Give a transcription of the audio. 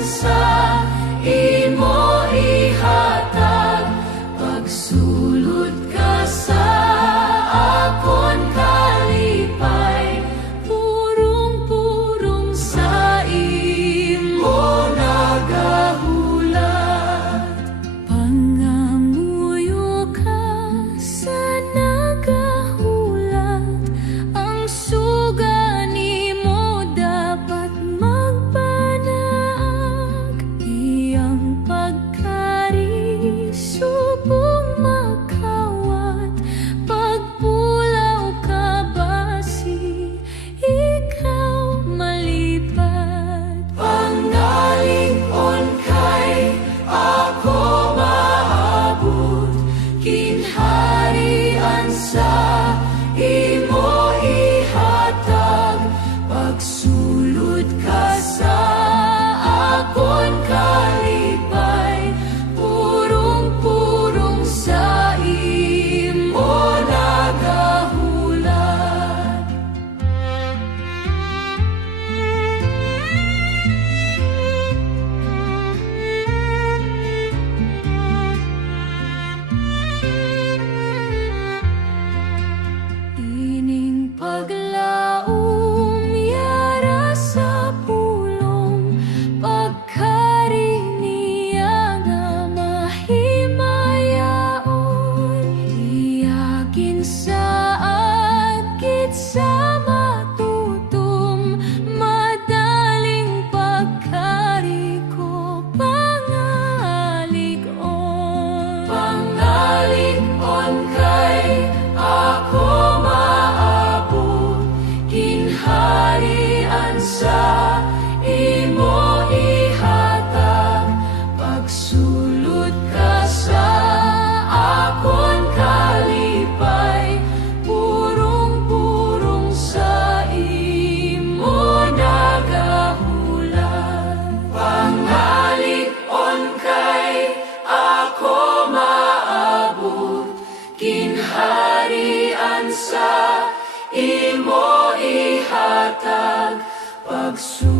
Sa imo ihatag, pagsulod ka sa akon kalipay, purong-purong sa imo nagahulat. Pangamuyo ka sa nagahulat, ang suga nimo dapat sa imo ihatag, pagsulod ka sa akon kalipay, purong-purong sa imo nagahulat. Paglaom yara sa pulong, pagkari niya nga mahimayaon, iyagin sa agit sa matutom, madaling pagkari ko pangalig-on. Pangalig-on kay ako sa imo ihatag, pagsulod ka sa akon kalipay, purong-purong sa imo nagahulat. Pangalig-on kay ako maabot, kinharian sa imo ihatag, pagsulod